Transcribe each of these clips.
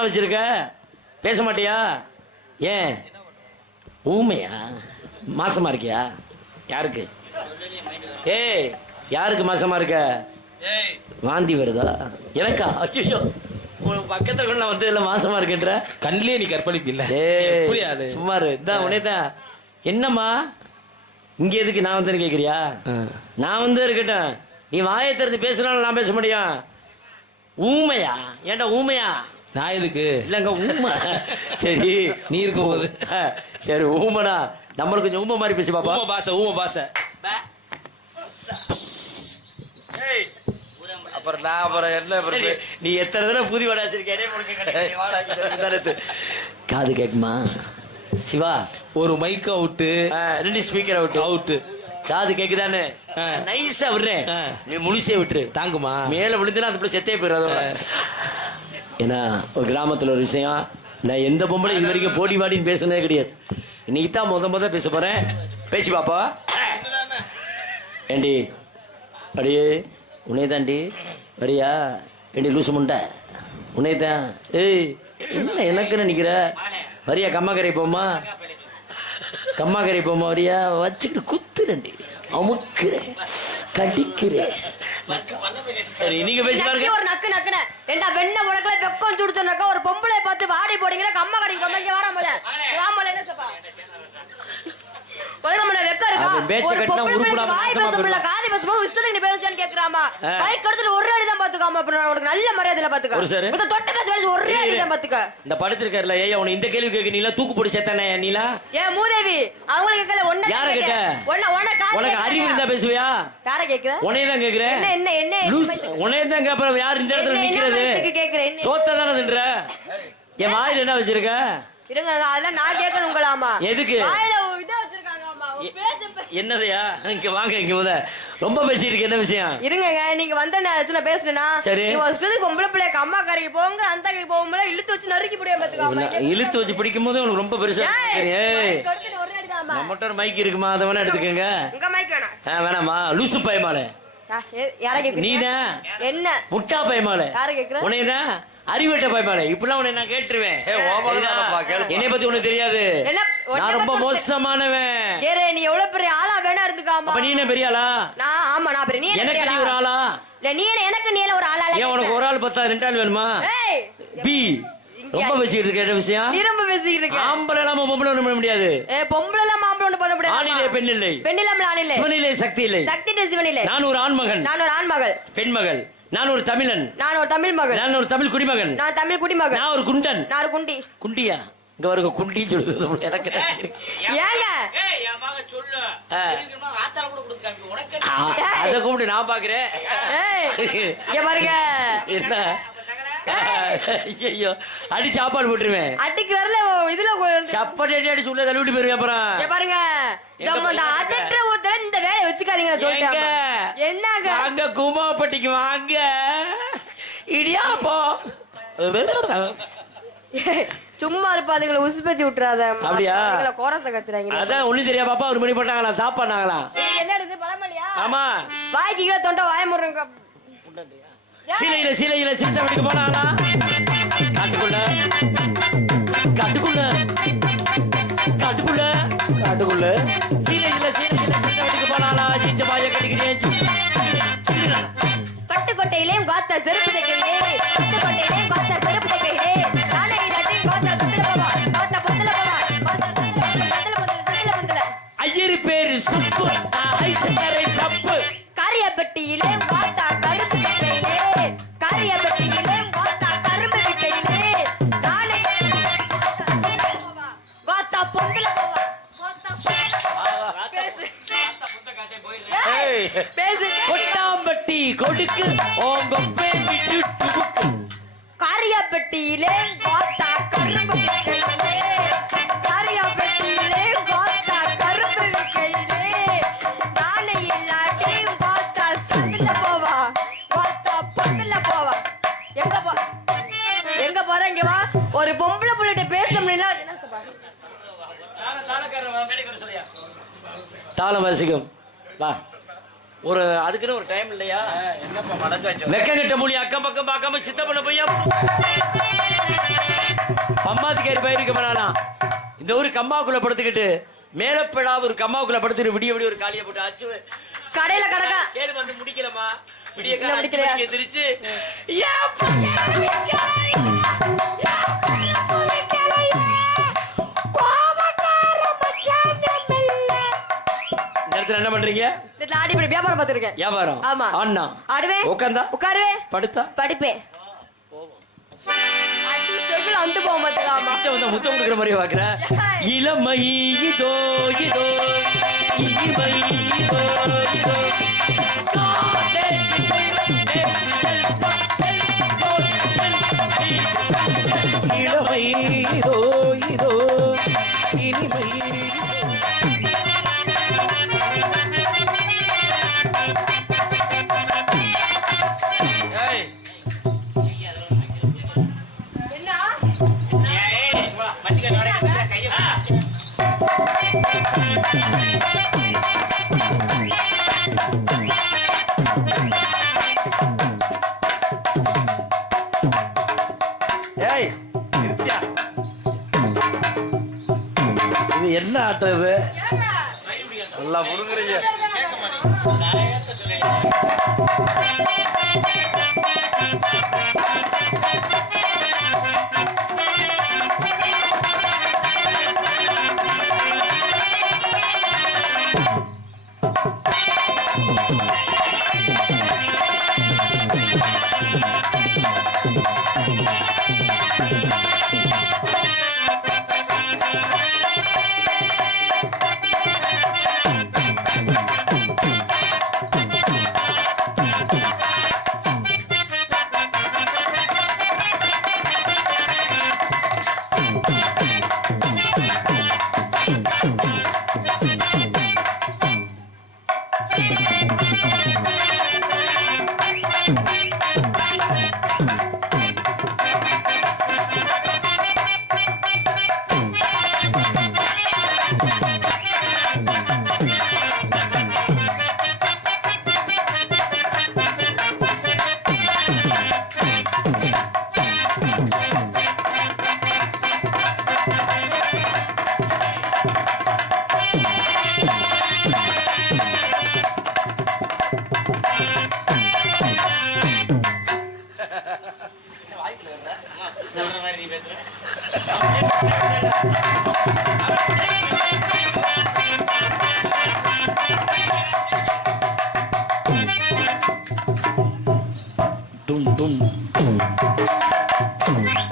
என்ன வச்சிருக்க? பேச மாட்டியா? ஏன்? ஊமையா? மாசமா இருக்கியா? யாருக்கு? ஏய் யாருக்கு மாசமா இருக்க? வாந்தி வருதா? எனக்கா? ஐயோ உன் பக்கத்துல கூட நான் வந்து இல்லை மாசமா இருக்கேன்ற. கண்ணிலே நீ கற்பழிப்பு இல்ல ஏய் சுமாரு இதான் உனே தான் என்னம்மா? இங்க எதுக்கு நான் வந்து கேக்குறியா? ஆ. நான் வந்து இருக்கட்டும். நீ வாயை திறந்து பேசினாலும் நான் பேச முடியும். ஊமையா? ஏன்டா ஊமையா? நான் எதுக்கு? இல்லைங்க ஊமை. சரி. நீ இருக்கும் போது சரி ஊமைடா நம்மளுக்கு கொஞ்சம் ஊமை மாதிரி பேசி பாப்பா. ஊம பாச ஊம பாச. அப்புறம் நான் அப்புறம் என்ன அப்புறம் நீ எத்தனை தடவை புதி வடை வச்சிருக்கேன் காது கேக்குமா சிவா. ஒரு மைக் அவுட்டு ரெண்டு ஸ்பீக்கர் அவுட் அவுட்டு காது கேக்குதானே. நைஸா விடுறேன். நீ முழுசே விட்டுரு. தாங்குமா? மேல விழுந்துனா அது போய் செத்தே போயிடும் ஏன்னா ஒரு கிராமத்தில் ஒரு விஷயம் நான் எந்த பொம்பளை இது வரைக்கும் போடி வாடின்னு பேசுனதே கிடையாது. இன்னைக்கு தான் முத முத பேச போகிறேன் பேசி பாப்பா. ஏண்டி? அடியே உன்னை தாண்டி. வரியா ஏண்டி லூசு முண்டை? உன்னை தான். ஏய் என்ன எனக்குன்னு நினைக்கிற வரியா கம்மாக்கரை போமா கம்மாக்கரை போமா வரியா? வச்சுக்கிட்டு குத்துறேன்டி. அமுக்குறேன். கடிக்கிறேன். சரி நீங்க பேசி பாருங்க. ஒரு நக்கு நக்குன. ஏண்டா வெண்ண முடக்கல வெக்கம் சுடுச்சோன்னாக்கா ஒரு பொம்பளை பார்த்து வாடி போடுங்கிற கம்மா கடைக்கு போமா இங்க வாடா மல வாமல என்ன சப்பா. பதினொரு மணி வெக்கம் இருக்கா? ஒரு பொம்பளை வாய் நாசமா பேச முடியல போயிடுவான். காதி பேசும்போது இஷ்டத்துக்கு நீ பேசுறியான்னு கேக்குறாமா. பைக் எடுத்துட்டு ஒரு அடி தான் பாத்துக்காம நான் உனக்கு நல்ல மரியாதையில பாத்துக்க. ஒரு சாரு. தொட்ட வேண்டிய ஒரே அடி தான் பாத்துக்க. இந்த படுத்திருக்காருல ஏய் உன இந்த கேள்வி கேட்க நீலாம் தூக்கு போட்டு செத்தானே நீலா? ஏன் மூதேவி அவங்களுக்கு கேட்கல ஒன்ன யாரை கேட்ட? ஒன்ன ஒன்ன காது உனக்கு அறிவு இருந்தா பேசுவியா? யாரை கேக்குற உனையே தான் கேக்குறேன் என்ன என்ன என்ன உனையே தான் கேட்பறேன் யார் இந்த இடத்துல நிக்கிறது? கேக்குற? சோத்த தானே தின்ற? என் வாயில் என்ன வச்சிருக்க? இருங்க அதெல்லாம் நான் கேட்கணுங்களாமா எதுக்கு? வாயில இதை வச்சிருக்காங்களாமா? என்னதையா? இங்க வாங்க இங்க முத ரொம்ப பேசிட்டு என்ன விஷயம்? இருங்கங்க நீங்க வந்த நேரத்துல நான் பேசுறேன்னா சரி. நீங்க ஃபர்ஸ்ட் பொம்பளை பிள்ளைக்கு அம்மா கரைக்கு போங்க அந்த கரைக்கு போகும்போது இழுத்து வச்சு நறுக்கி இவனை இழுத்து வச்சு பிடிக்கும் போது உனக்கு ரொம்ப பெருசா. ஏய் நம்மகிட்ட ஒரு மைக் இருக்குமா? அதை வேணா எடுத்துக்கோங்க. உங்க மைக் வேணாம். ஆ, வேணாமா லூசு பயமால நீதான். என்ன? முட்டா பயமால யாரை கேக்குற? உனையதான் அறிவட்ட பயமால இப்படிலாம் உன்னை நான் கேட்டுருவேன். என்னை பத்தி உனக்கு தெரியாது. என்ன உன்னை நான் ரொம்ப மோசமானவன். ஏரே நீ எவ்வளவு பெரிய ஆளா வேணா இருந்துக்காமா. அப்ப நீ என்ன பெரிய ஆளா? நான் ஆமா நான் பெரிய நீ எனக்கு நீ ஒரு ஆளா? இல்ல நீ எனக்கு நீ ஒரு ஆளா? ஏன் உனக்கு ஒரு ஆள் பத்தா ரெண்டு ஆள் வேணுமா? ஏய்! பி ரொம்ப பேசிட்டு இருக்க விஷயம்? நீ ரொம்ப பேசிக்கிட்டு இருக்க. ஆம்பளை இல்லாம பொம்பளை ஒண்ணும் பண்ண முடியாது. ஏ பொம்பளை எல்லாம் மாம்பளை ஒண்ணு பண்ண முடியாது ஆணிலே பெண் இல்லை. பெண் இல்லாமல் ஆண் இல்லை. சிவன் இல்லை சக்தி இல்லை. சக்தி இல்லை நான் ஒரு ஆண்மகன். நான் ஒரு ஆண் மகள் பெண் மகள் நான் ஒரு தமிழன். நான் ஒரு தமிழ் மகள் நான் ஒரு தமிழ் குடிமகன். நான் தமிழ் குடிமகள் நான் ஒரு குண்டன். நான் ஒரு குண்டி. குண்டியா? இங்க வருங்க குண்டி சொல்லுது. எனக்கு ஏங்க? அத கூப்பிட்டு நான் பாக்குறேன் ஏய் இங்க பாருங்க. என்ன? ஐயோ அடி சாப்பாடு போட்டுருவேன். அடிக்கிறதுல இதுல கொ- சப்பாத்தி அடி அடி சொல்ல தள்ளிவிட்டு போயிருவேன் அப்புறம். இங்க பாருங்க. நம்ம போய் வேலையை வச்சுக்காதீங்க? சொல்லிட்டேன் என்னங்க? அங்க குமாப்பட்டிக்கு வாங்க. இடியாப்போ சும்மா இருப்பாதுங்களை உசு பேச்சு விட்டுறாத. அப்படியா? கோரச கத்துறாங்க. அதான் ஒண்ணும் தெரியா பாப்பா ஒரு மணி போட்டாங்களா சாப்பாடுனாங்களா என்ன எடுத்து ஆமா. வாய்க்கு கீழே தொண்டை வாய முடுறேங்க சீலையில சீலையில சிறுத்தை வடிக்க போனாங்களா காட்டுக்குள்ள. காட்டுக்குள்ள. காட்டுக்குள்ள. காட்டுக்குள்ள. சீலையில சீலையில சிச்ச பாய கட்டிக்கிட்டே கட்டுக்கொட்டையிலேயும் காத்த செருப்பு தைக்கையிலே கட்டுக்கொட்டையிலேயும் காத்த செருப்பு தைக்கையிலே நானே இல்லாட்டியும் காத்த சுத்துல போவா. காத்த புத்துல போவா. காத்த சத்துல புத்துல சத்துல புத்துல ஐயரு பேரு சுப்பு நான் ஐசக்காரை சப்பு. காரியப்பட்டியிலே தாளம் வாசிக்கும். வா. ஒரு அதுக்குன்னு ஒரு டைம் இல்லையா? என்னப்பா மனசாச்சு வெக்க கட்ட மொழி அக்கம் பக்கம் பார்க்காம சித்த பண்ண பையன் வயிறுக்கு பண்ணானா இந்த ஊர் கம்மாக்குள்ள படுத்துக்கிட்டு மேலப்படா ஒரு கம்மாக்குள்ள படுத்துட்டு விடிய விடிய ஒரு காலியை போட்டு அச்சு. கடையில கடக்கா. கேடு வந்து முடிக்கலமா விடிய முடிக்கலையா? முடிக்கலையா எந்திரிச்சு இந்த ஆடி இப்படி வியாபாரம் பார்த்துருக்கேன். வியாபாரம்? ஆமா. ஆனா ஆடுவேன் உட்காந்தா உட்காருவேன் படுத்தா? படிப்பேன் வந்து போக மாட்டேங்காமா முத்தம் கொடுக்குற மாதிரி பாக்குற இளமை இதோ இதோ இனிமை இதோ இதோ. இளமை இதோ. இது என்ன ஆட்டம் இது? நல்லா முருங்குறீங்க புடுங்குறீங்க டும் டும் ஏய்,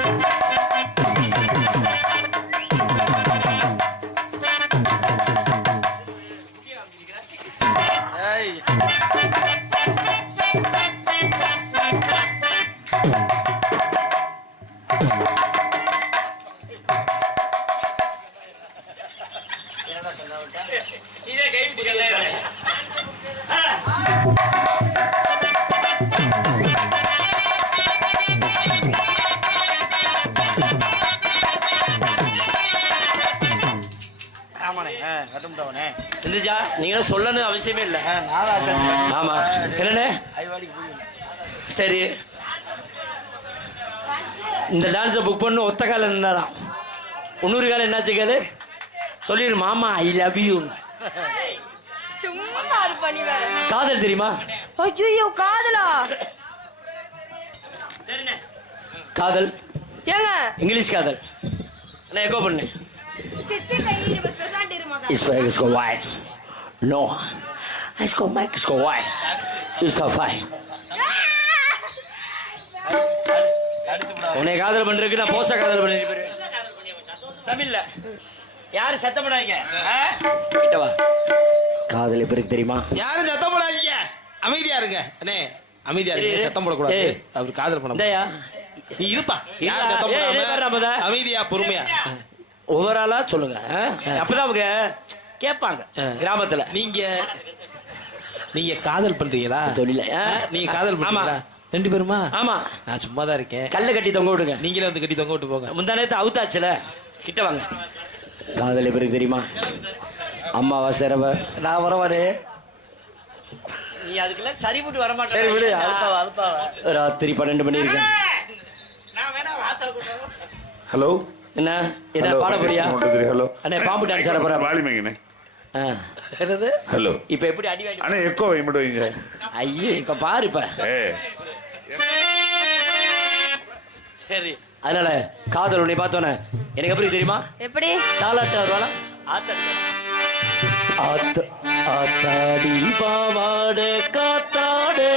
இருந்துச்சா நீங்க சொல்லணும் அவசியமே இல்லை. ஆமா. என்னண்ணே? சரி. இந்த டான்ஸை புக் பண்ணு ஒத்த கால நின்னாராம் இன்னொரு காலம் என்னாச்சு கேளு. சொல்லிடு மாமா ஐ லவ் யூ காதல் தெரியுமா? ஐயோ காதலா? காதல். ஏங்க? இங்கிலீஷ் காதல். நான் எக்கோ பண்ணு. பெசாண்ட் இருமா It's go wide. No. It's go Mike, it's go wide. It's so fine. உன்னை காதல் பண்றதுக்கு நான் போச காதல் பண்ணிருப்பேன் தமிழ்ல. யாரு சத்தம் பண்ணாங்க கிட்ட வா. காதல் எப்படி இருக்கு தெரியுமா? யாரும் சத்தம் போடாதீங்க. அமைதியா இருங்க. அண்ணே அமைதியா இருங்க. சத்தம் போடக்கூடாது. அவர் காதல் பண்ண நீ இருப்பா. யார். சத்தம். போடாம அமைதியா பொறுமையா. ஆளா சொல்லுங்க? அப்பதான் அவங்க கேட்பாங்க. கிராமத்துல. நீங்க நீங்க காதல் பண்றீங்களா? தொழில? நீங்க காதல் ஆமா. பண்றீங்களா? ரெண்டு பேருமா? ஆமா. நான் சும்மா தான் இருக்கேன். கல்ல கட்டி தொங்க விடுங்க. நீங்களே வந்து கட்டி தொங்க விட்டு போங்க. முந்தா நேரத்து அவுத்தாச்சுல கிட்ட வாங்க. காதல் எப்படி தெரியுமா? அம்மாவா சிறவ? நான் வரவானே நீ அதுக்கெல்லாம் சரி போட்டு வர சரி விடு அடுத்த அடுத்த ராத்திரி பன்னெண்டு மணி இருக்கு. ஹலோ என்ன? என்ன பாட போறியா? Hello. அண்ணே பாம்பு டான்ஸ் ஆட போறா வாலிம் வைங்கண்ணே ஆ. என்னது? ஹலோ இப்ப எப்படி அடி வாங்கி அண்ணா எக்கோ வை மட்டும் வைங்க. ஐயே இப்ப பாரு இப்ப. சரி அதனால காதல் உன்னை பார்த்தோன்னே எனக்கு எப்படி தெரியுமா? எப்படி? தாலாட்ட வருவாளா? ஆத்த ஆத்தாடி பாவாட காத்தாடு.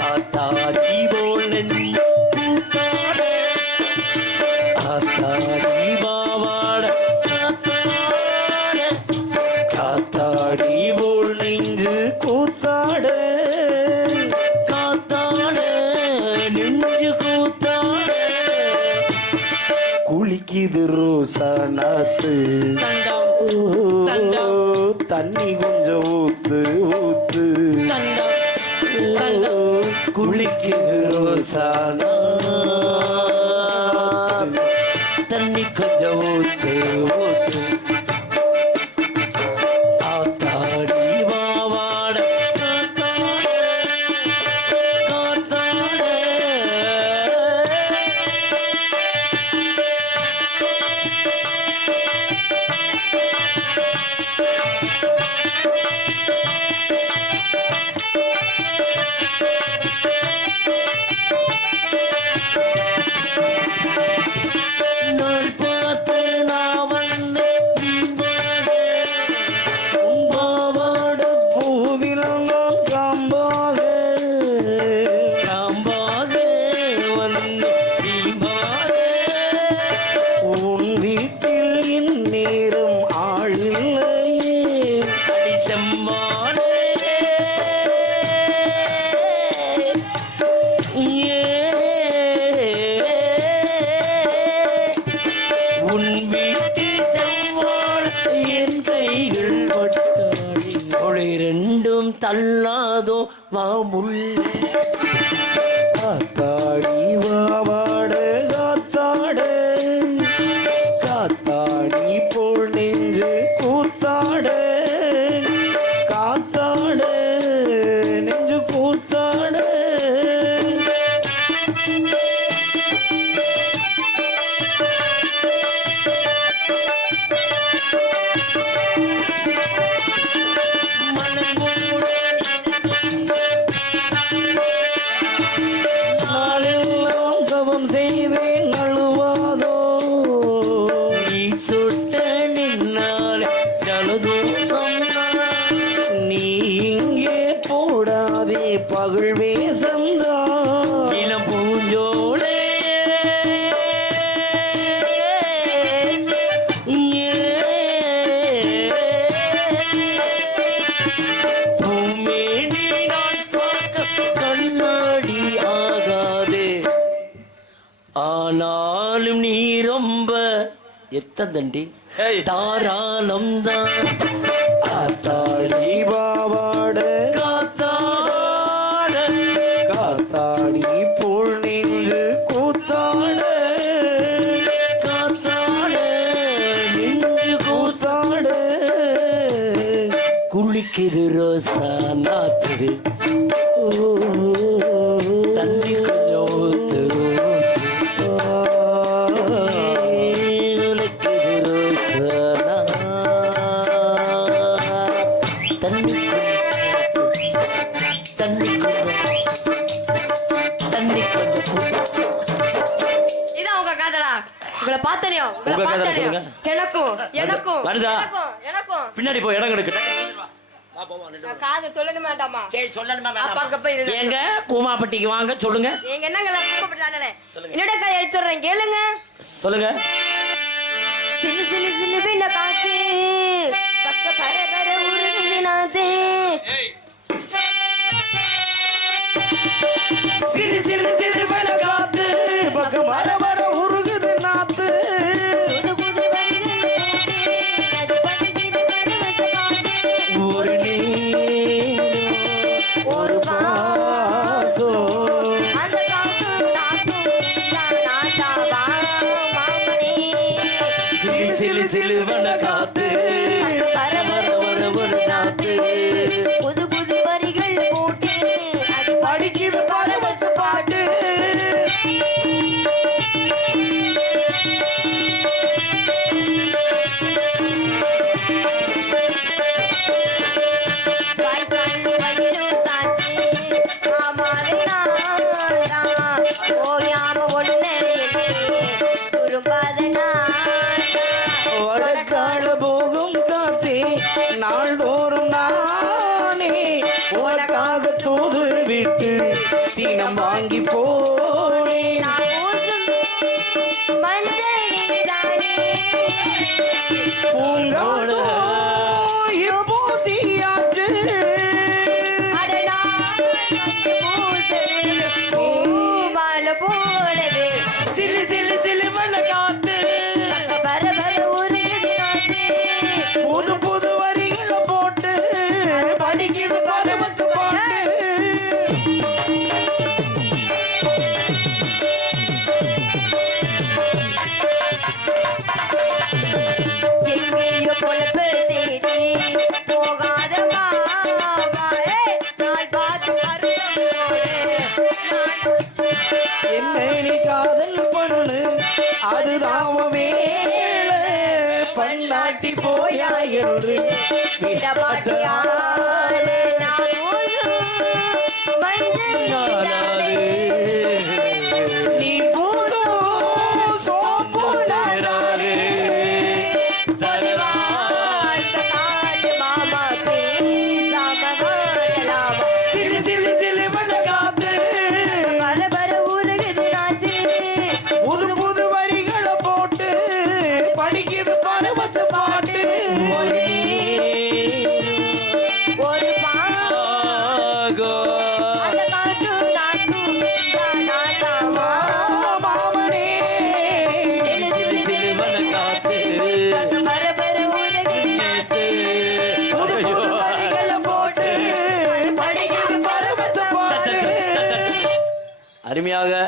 காத்தாடி போல் நெஞ்சு. குளிக்குது ரோசா நாத்து. தண்ணி கொஞ்சம் ஊத்து ஊத்து. குளிக்குது ரோசானா தண்ணி கொஞ்சம் ஊத்து. உன் வீட்டில் இந்நேரம் ஆளில்லையே எத்தன் தண்டி ஏய். தாராளம் தான் காத்தாடி பாவாட. காத்தாட. காத்தாடி போல் நின்று கூத்தாட. காத்தாட நெஞ்சு கூத்தாட. குளிக்குது ரோசா நாத்து இதான் உங்க காதலா? உங்களை பார்த்தனையோ உங்களை உங்க காதலா பார்த்தனையோ சொல்லுங்க. எனக்கும் எனக்கும் வருதா? எனக்கும் எனக்கும். பின்னாடி போய் இடம் கெடுக்கு. நான் காதல் சொல்லணும் வேண்டாமா சரி சொல்லணுமா அப்பாக்கு போய் இருங்க. ஏங்க கூமாப்பட்டிக்கு வாங்க சொல்லுங்க. நீங்க என்னங்க கூப்பிட்டானே என்னோட கதை எடுத்துடுறேன் கேளுங்க. சொல்லுங்க. சிலு சிலு சிலு பின்ன காத்து. பக்க பர பர உருகுது நாத்து சிறு சிறு சிறு பல காத்து. பக்கம் வர என்னை காதல் பண்ணு அதுதான் வேலை பண்ணாட்டி போயா என்று விடமாட்டாளே நான் ಊರಾಗ